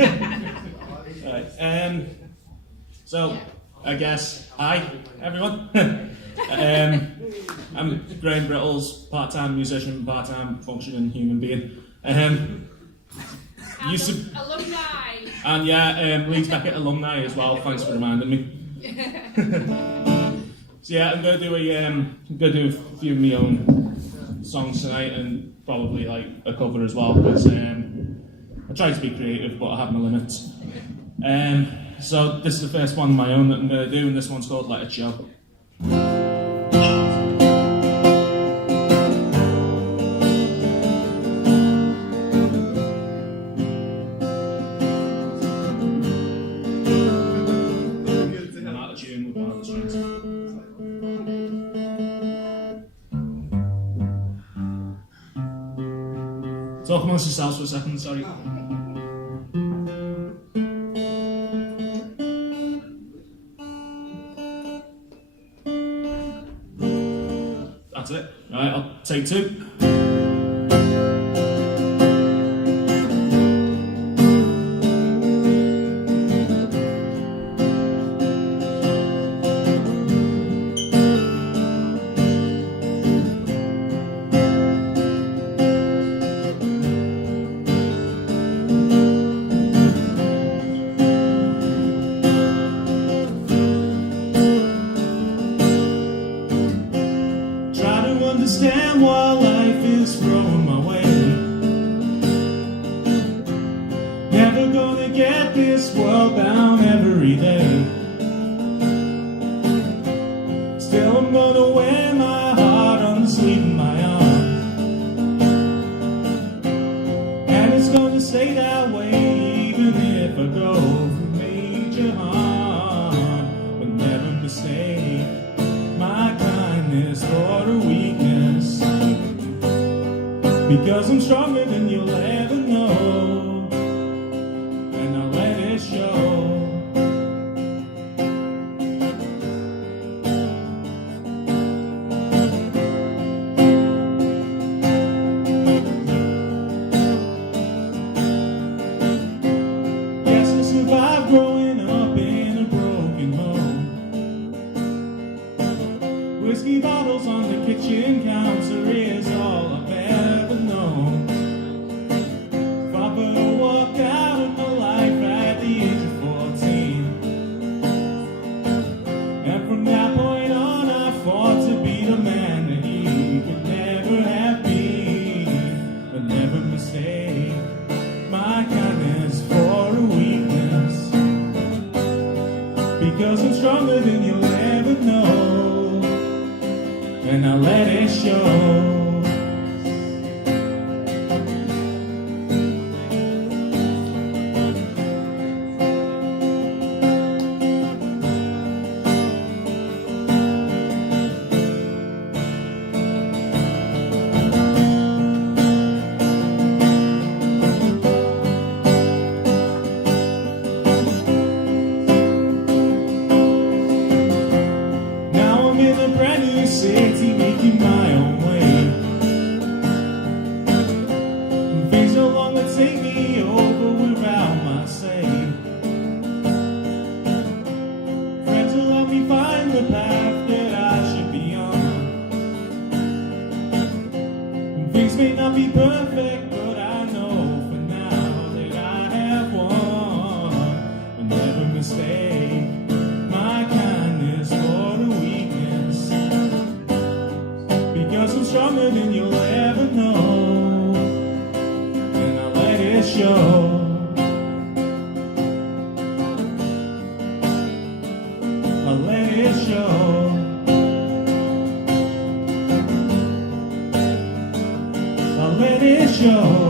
Right, so, I guess, hi, everyone. I'm Graham Brittles, part-time musician, part-time functioning human being. Alumni! And yeah, Leeds Beckett alumni as well, thanks for reminding me. So yeah, I'm going to do a few of my own songs tonight, and probably like a cover as well, because I try to be creative, but I have my limits. So this is the first one of my own that I'm going to do, and this one's called Let It Show. I'm out of tune with one of the strings. Talk amongst yourselves for a second, sorry. That's it. Right, I'll take two. Understand why life is throwing my way. Never gonna get this world down every day. Still I'm gonna wear my heart on the sleeve of my arm, and it's gonna stay that way even if I go through major harm. But never mistake my kindness for a weakness, because I'm stronger than you'll ever know, and I'll let it show. Yes, I survived growing up in a broken home. Whiskey bottles on the kitchen counter is all I've ever known. Papa walked out of my life at the age of 14, and from that point on I fought to be the man that he could never have been. But never mistake my kindness for a weakness, because I'm stronger than you'll ever know, and I'll let it show. Now I'm in a brand new city, making my own way. Things no longer take me over without my say. Friends will help me find the path that I should be on. Things may not be perfect, but I know for now that I have won. But never mistake my kindness for a weakness, because I'm stronger than you'll ever know, and I'll let it show. I'll let it show. I'll let it show.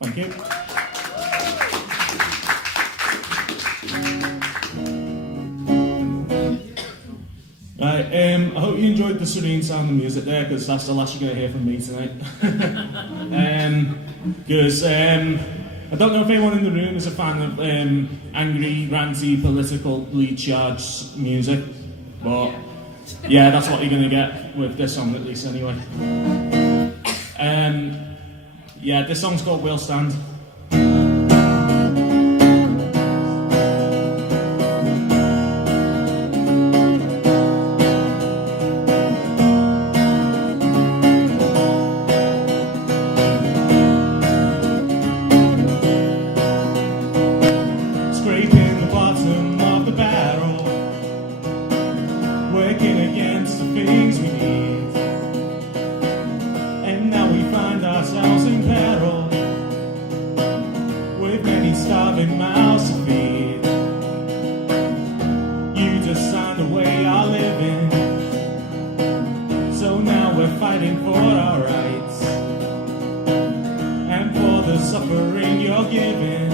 Thank you. Right, I hope you enjoyed the serene sound of music there, because that's the last you're going to hear from me tonight. Because I don't know if anyone in the room is a fan of angry, ranty, politically charged music, but yeah, that's what you're going to get with this song, at least anyway. Yeah, this song's called We'll Stand. Scraping the bottom of the barrel, working against the things we need, and now we find ourselves in peril, with many starving mouths to feed. You just signed away our living, so now we're fighting for our rights, and for the suffering you're giving.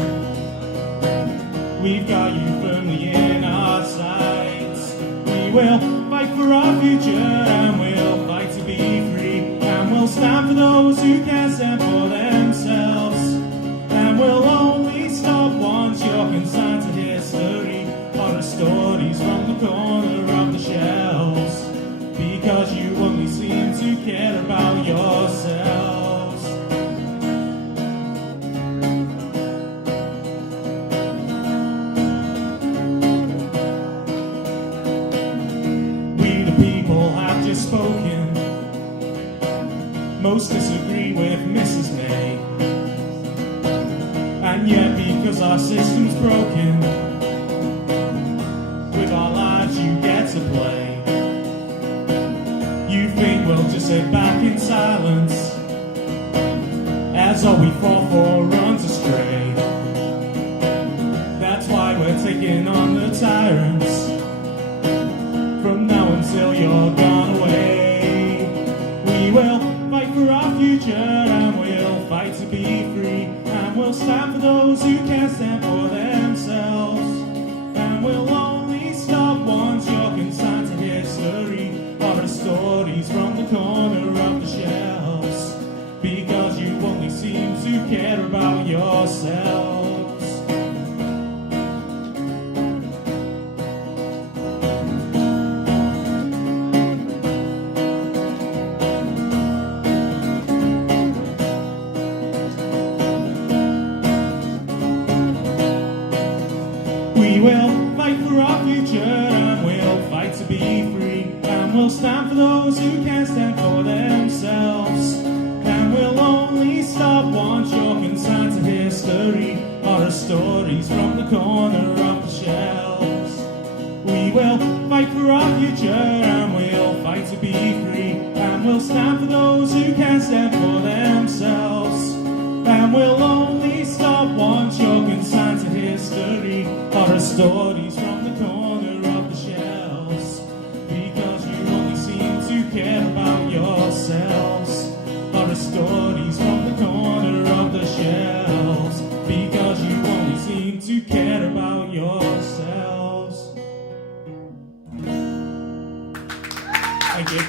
We've got you firmly in our sights. We will fight for our future, and we'll fight to be free, and we'll stand for those who can't stand for themselves, and we'll only stop once you're consigned to history, horror stories from the corner of the shelves, because you only seem to care about yourselves. Spoken. Most disagree with Mrs. May, and yet because our system's broken, with our lives you get to play. You think we'll just sit back in silence as all we fall for runs astray. That's why we're taking on the tyrants from now until you're gone away. We will fight for our future, and we'll fight to be free, and we'll stand for those who can't stand for themselves, and we'll only stop once you're consigned to history, horror stories from the corner of the shelves, because you only seem to care about yourselves. We will fight for our future, and we'll fight to be free, and we'll stand for those who can't stand for themselves, and we'll only stop once you're consigned to history, horror stories from the corner of the shelves. We will fight for our future, and we'll fight to be free, and we'll stand for those who can't stand for themselves, and we'll only stop once you're consigned to history, horror stories from the corner of the shelves, because you only seem to care about yourselves. Horror stories from the corner of the shelves, because you only seem to care about yourselves. Thank you.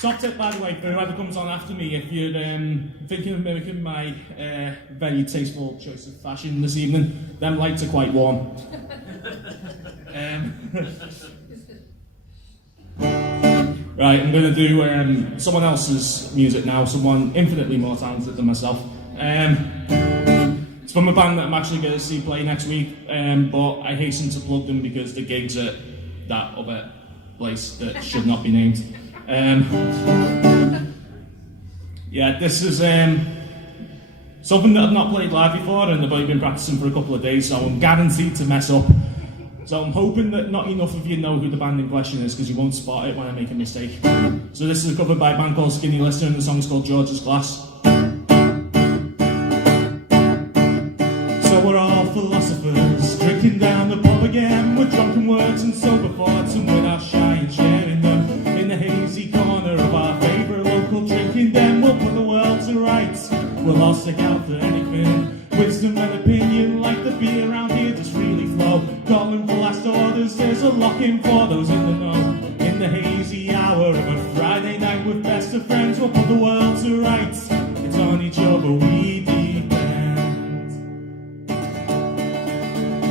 Top tip, by the way, for whoever comes on after me, if you're thinking of mimicking my very tasteful choice of fashion this evening, them lights are quite warm. Right, I'm going to do someone else's music now, someone infinitely more talented than myself. It's from a band that I'm actually going to see play next week, but I hasten to plug them because the gig's at that other place that should not be named. Yeah, this is something that I've not played live before, and I've only been practicing for a couple of days, so I'm guaranteed to mess up. So I'm hoping that not enough of you know who the band in question is, because you won't spot it when I make a mistake. So this is a cover by a band called Skinny Lister, and the song's called George's Glass. So we're all philosophers, drinking down the pub again, with drunken words and sober thoughts, and without shy and sharing them. In the hazy corner of our favourite local drinking den, we'll put the world to rights. We'll all stick out for anything. Wisdom and opinion, like the beer around here, just really flow. Calling for last orders, there's a lock-in for those in the know. In the hazy hour of a Friday night with best of friends, we'll put the world to rights. It's on on each other we depend.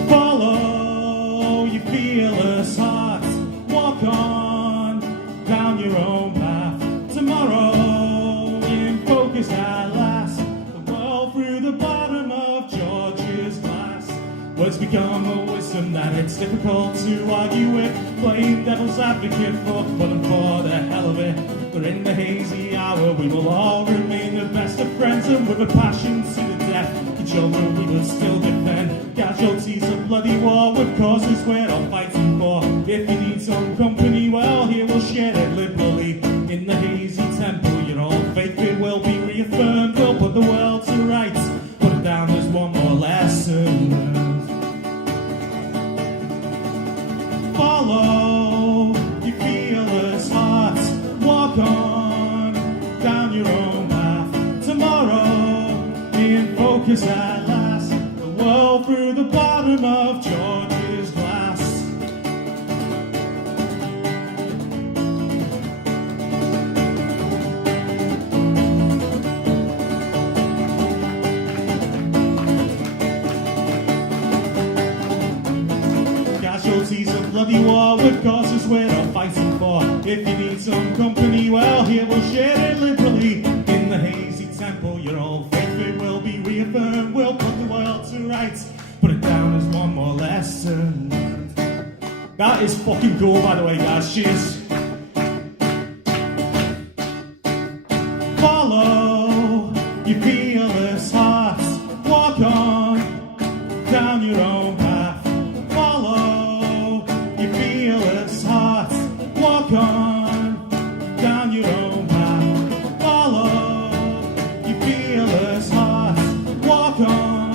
Follow your fearless heart, walk on down your own path. Tomorrow in focus at last, the world through the bottom of George's glass. Words become a wisdom that it's difficult to argue with, playing devil's advocate for fun and for the hell of it. But in the hazy hour we will all remain the best of friends, and with a passion to the death each other we will still defend. Casualties of bloody war with causes we're all fighting for. If you need some company, well here we'll share it liberally. In the hazy temple your old faith it will be reaffirmed. We'll put the world to rights, put it down as one more lesson learned. Follow your fearless heart, walk on down your own path. Tomorrow in focus at last, the world through the bottom of George's glass. Casualties of bloody war with causes we're all fighting for. If you need some company, well here we'll share it liberally. In the hazy temple your old faith it will be reaffirmed. We'll put the world to rights, put it down as one more lesson. That is fucking cool, by the way, guys. Cheers. Follow your fearless heart, walk on down your own path. Follow your fearless heart, walk on down your own path. Follow your fearless heart, walk on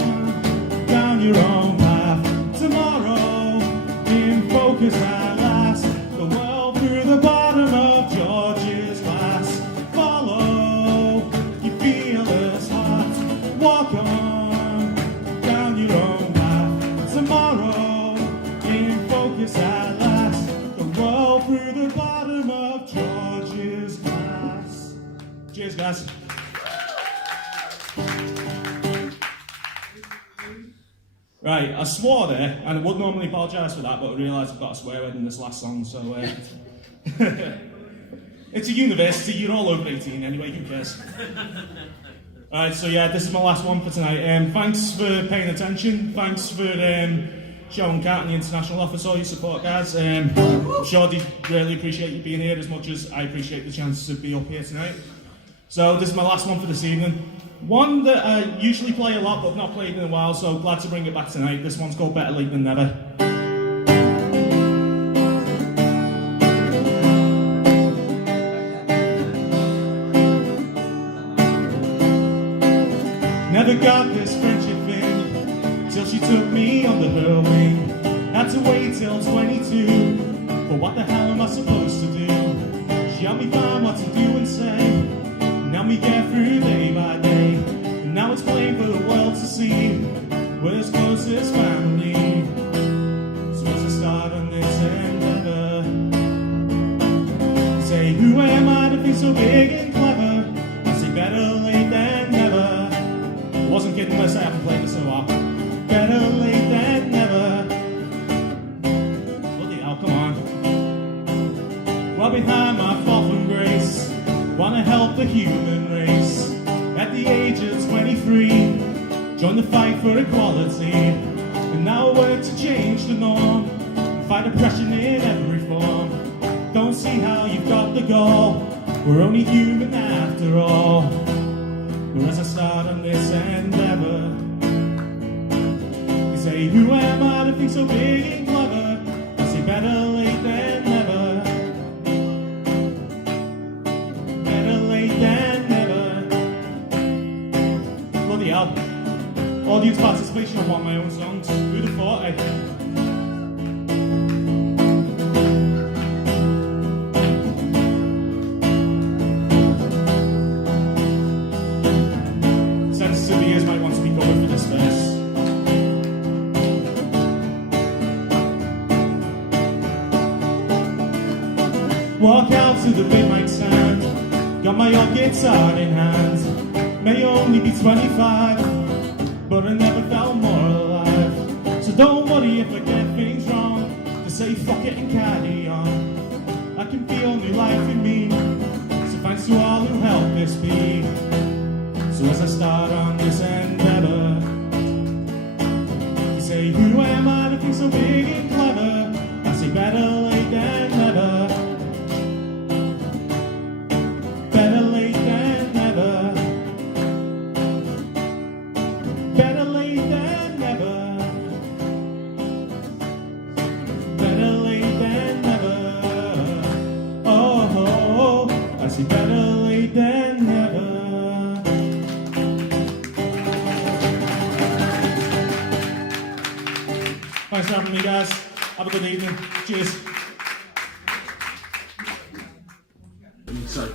down your own path. Tomorrow in focus at last, the world through the bottom of George's glass. Follow your fearless heart, walk on down your own path. Tomorrow in focus at last, the world through the bottom of George's glass. Cheers, guys. Right, I swore there, and I would normally apologise for that, but I realised I've got a swear word in this last song, so it's a university, you're all over 18 anyway, who cares? Alright, so yeah, this is my last one for tonight. Thanks for paying attention, thanks for showing Kat and the International Office all your support, guys. I'm sure they really appreciate you being here as much as I appreciate the chance to be up here tonight. So this is my last one for this evening. One that I usually play a lot but not played in a while, so glad to bring it back tonight. This one's called Better Late Than Never. Never got this friendship in till she took me under her wing. Had to wait till 22, but what the hell am I supposed to do? She helped me find what to do and say. Now we get through day by day, and now it's plain for the world to see we're as close as family. So as I start on this endeavor, say who am I to be so big and clever? I say better late than never. I wasn't kidding when I say I haven't played this in a while. Better late than never. Bloody hell, come on. Well behind my fall from grace, wanna help the human race. At the age of 23, join the fight for equality. And now I work to change the norm, fight oppression in every form. Don't see how you've got the goal, we're only human after all. But as I start on this endeavor, you say who am I to think so big and clever? I say better late than never. Than never. Bloody hell. Audience participation on one of my own songs. Who'd have thought, eh? Sensitive ears might want to be going for this verse. Walk out to the big mic stand, got my old guitar in hand. may only be 25, but I never felt more alive. So don't worry if I get things wrong, just say fuck it and carry on. I can feel new life in me, so thanks to all who helped this be. So as I start on this endeavor, you say, who am I to think so big and clever? I say, better late than never. Better late than never. Better late than never. Better late than never. Oh, oh, oh. I say, better late than never. Thanks for having me, guys. Have a good evening. Cheers. Sorry.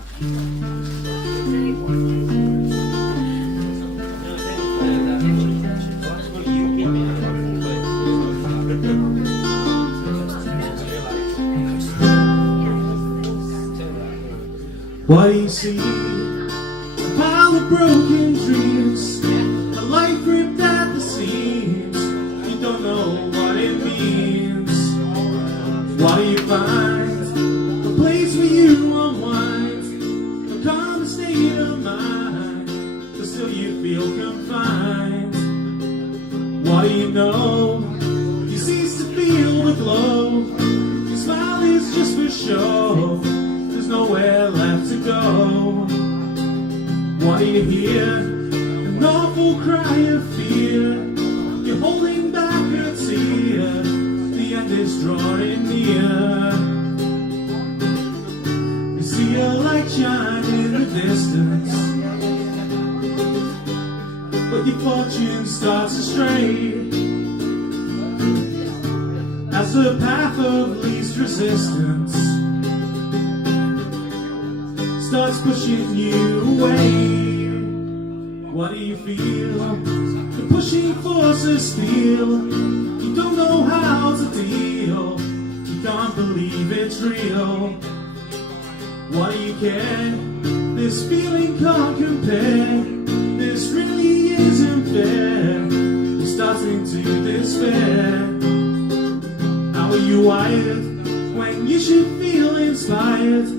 What do you see? A pile of broken dreams, a life ripped at the seams. You don't know what it means. What do you find? A place where you unwind, a calm state of mind, but still you feel confined. What do you know? You cease to feel the glow. Your smile is just for show. There's nowhere left to go. What do you hear? An awful cry of fear. You're holding back a tear. The end is drawing near. You see a light shine in the distance, but your fortune starts to stray as the path of least resistance starts pushing you away. What do you feel? The pushing force of steel. You don't know how to deal. You can't believe it's real. What do you care? This feeling can't compare. This really isn't fair. You're starting to despair. How are you wired when you should feel inspired?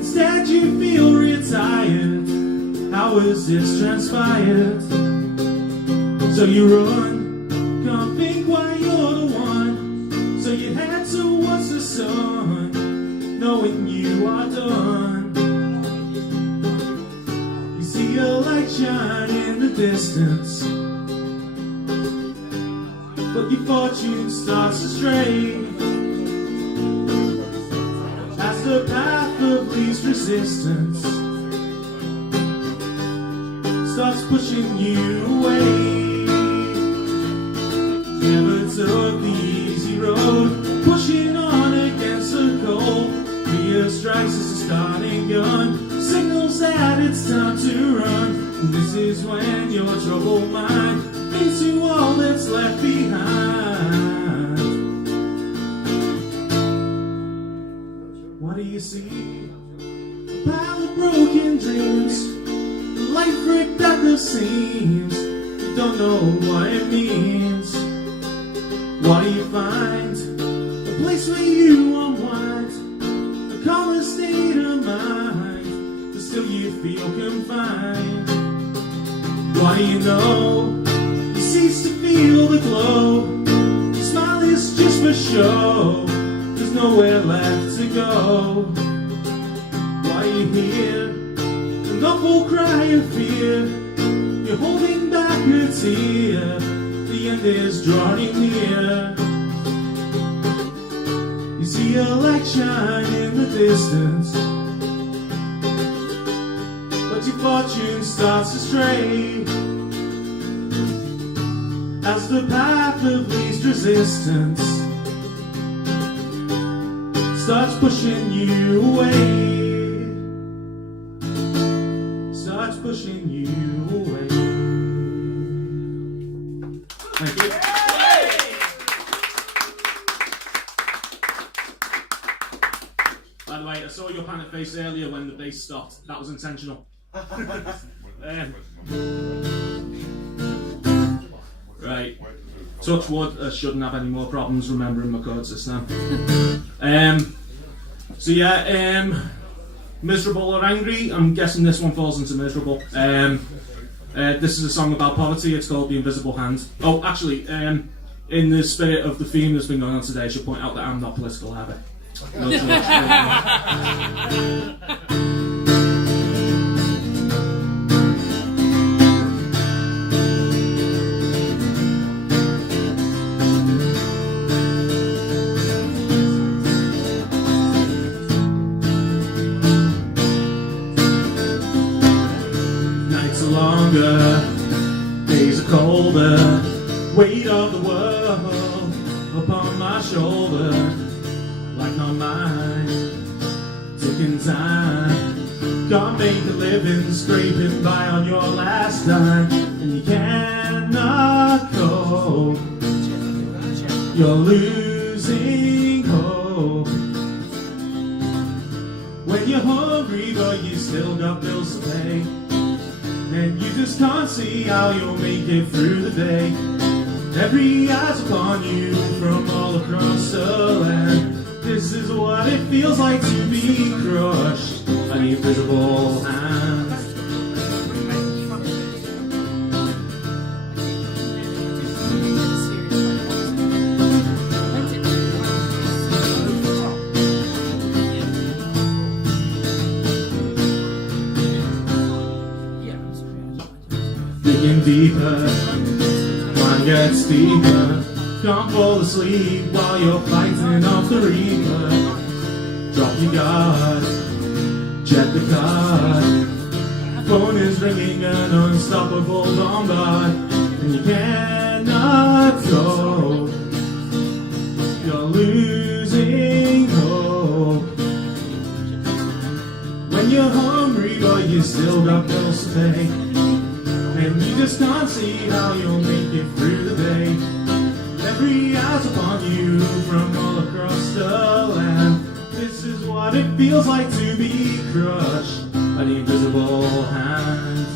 Instead you feel retired. How has this transpired? So you run, can't think why you're the one. So you head towards the sun, knowing you are done. You see a light shine in the distance, but your fortune starts to stray as the path of least resistance starts pushing you away. Never took the easy road, pushing on against the cold. Fear strikes as a starting gun, signals that it's time to run. And this is when your troubled mind into all that's left behind. What do you see? A pile of broken dreams, life ripped at the seams. You don't know what it means. What do you find? A place where you unwind, a calmer state of mind, but still you feel confined. What do you know? You cease to feel the glow. Your smile is just for show. There's nowhere left to go. What do you hear? An awful cry of fear. You're holding back a tear. The end is drawing near. You see a light shine in the distance, but your fortune starts to stray as the path of least resistance starts pushing you away. Starts pushing you away. Thank you. By the way, I saw your panic face earlier when the bass stopped. That was intentional. Right. Touch wood, I shouldn't have any more problems remembering my chords this time. So yeah, miserable or angry, I'm guessing this one falls into miserable. This is a song about poverty, it's called The Invisible Hand. Oh, actually, in the spirit of the theme that's been going on today, I should point out that I'm not political either. No, nights are longer, days are colder, weight of the world upon my shoulder, like not mine, ticking time. Can't make a living scraping by on your last dime, and you cannot cope. You're losing hope. When you're hungry but you still got bills to pay, and you just can't see how you'll make it through the day. Every eye's upon you from all across the land. This is what it feels like to be crushed by the invisible hand. Digging deeper, climb gets deeper. Can't fall asleep while you're fighting off the reaper. Drop your guard, check the card. Phone is ringing an unstoppable bombard, and you cannot go. You're losing hope. When you're hungry but you still got bills to pay, and you just can't see how you'll make it through the day. Every eye's upon you from all across the land. This is what it feels like to be crushed by the invisible hand.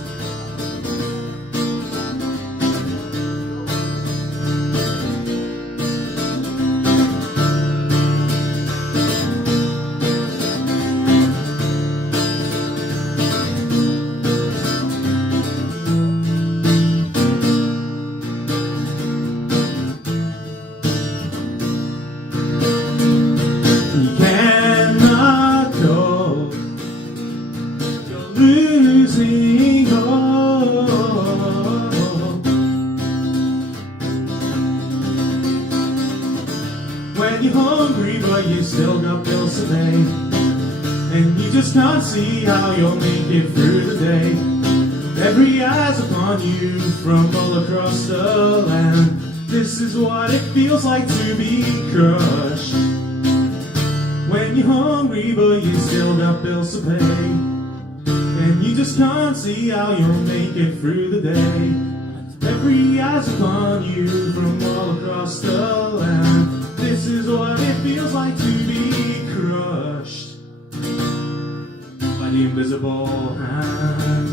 Losing hope. When you're hungry but you still got bills to pay, and you just can't see how you'll make it through the day. Every eye's upon you from all across the land. This is what it feels like to be crushed. When you're hungry but you still got bills to pay, and you just can't see how you'll make it through the day. Every eye's upon you from all across the land. This is what it feels like to be crushed by the invisible hand.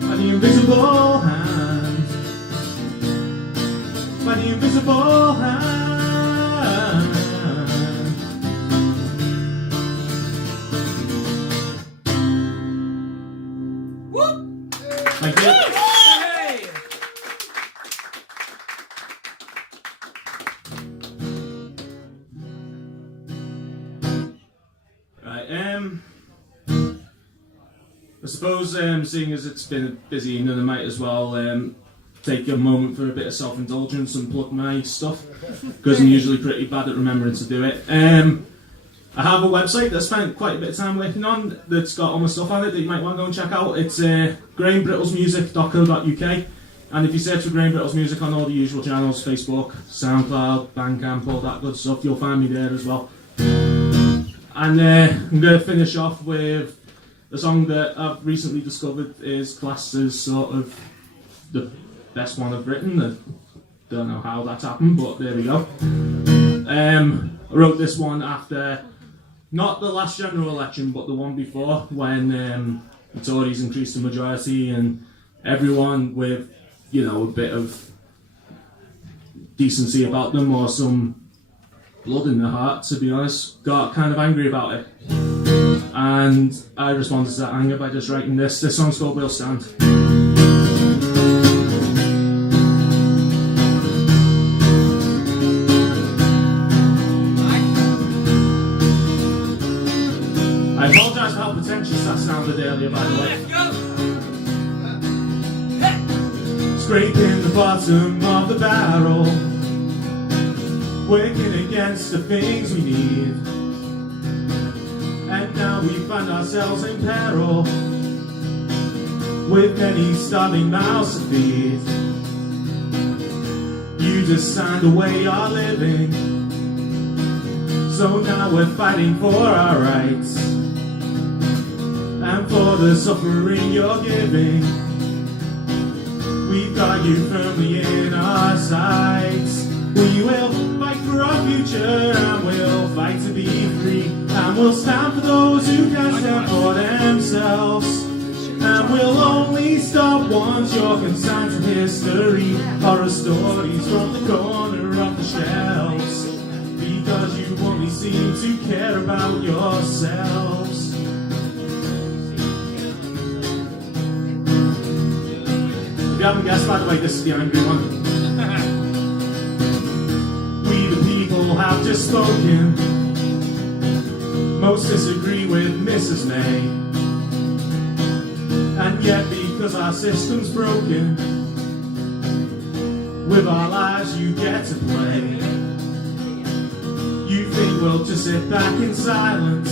By the invisible hand. By the invisible hand. Thank you. Hey! Right, I suppose seeing as it's been a busy evening, I might as well take a moment for a bit of self-indulgence and plug my stuff, because I'm usually pretty bad at remembering to do it. I have a website that I spent quite a bit of time working on that's got all my stuff on it that you might want to go and check out. It's grainbrittlesmusic.co.uk, and if you search for Grain Brittles Music on all the usual channels, Facebook, SoundCloud, Bandcamp, all that good stuff, you'll find me there as well. And I'm going to finish off with a song that I've recently discovered is classed as sort of the best one I've written. I don't know how that's happened, but there we go. I wrote this one after not the last general election, but the one before, when the Tories increased the majority, and everyone with, you know, a bit of decency about them or some blood in their heart, to be honest, got kind of angry about it. And I responded to that anger by just writing this. This song's called We'll Stand. I apologise for how pretentious that sounded earlier, by the way. Scraping the bottom of the barrel, working against the things we need, and now we find ourselves in peril, with many starving mouths to feed. You just signed away our living, so now we're fighting for our rights, and for the suffering you're giving. We've got you firmly in our sights. We will fight for our future, and we'll fight to be free, and we'll stand for those who can't stand for themselves, and we'll only stop once you're consigned to history. Horror stories from the corner of the shelves, because you only seem to care about yourselves. If you haven't guessed, by the way, this is the angry one. We the people have just spoken. Most disagree with Mrs. May, and yet because our system's broken, with our lives you get to play. You think we'll just sit back in silence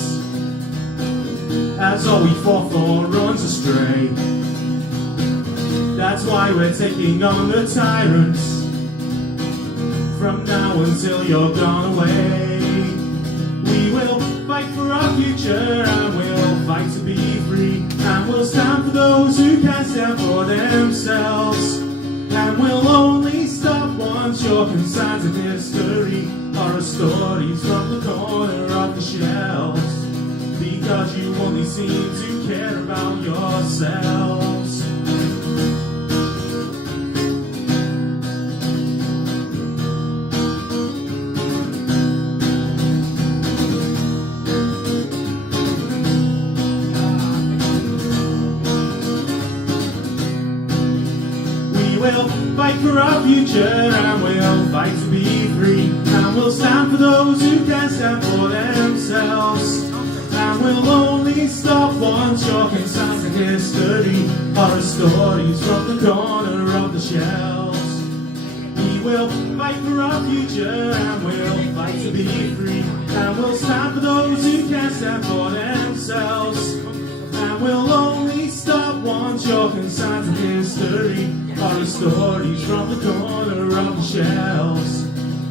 as all we fought for runs astray. That's why we're taking on the tyrants, from now until you're gone away. We will fight for our future, and we'll fight to be free, and we'll stand for those who can't stand for themselves, and we'll only stop once you're consigned to history. Horror stories from the corner of the shelves, because you only seem to care about yourselves. We'll fight for our future, and we'll fight to be free, and we'll stand for those who can't stand for themselves, and we'll only stop once you're consigned to history. Horror stories from the corner of the shelves. We will fight for our future, and we'll fight to be free, and we'll stand for those who can't stand for themselves, and we'll only stop once you're consigned to history. Horror stories from the corner of the shelves,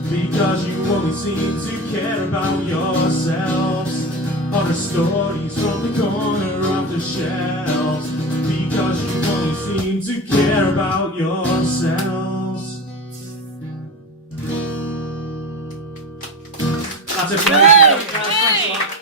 because you only seem to care about yourselves. Horror stories from the corner of the shelves, because you only seem to care about yourselves. That's it. Thanks a lot.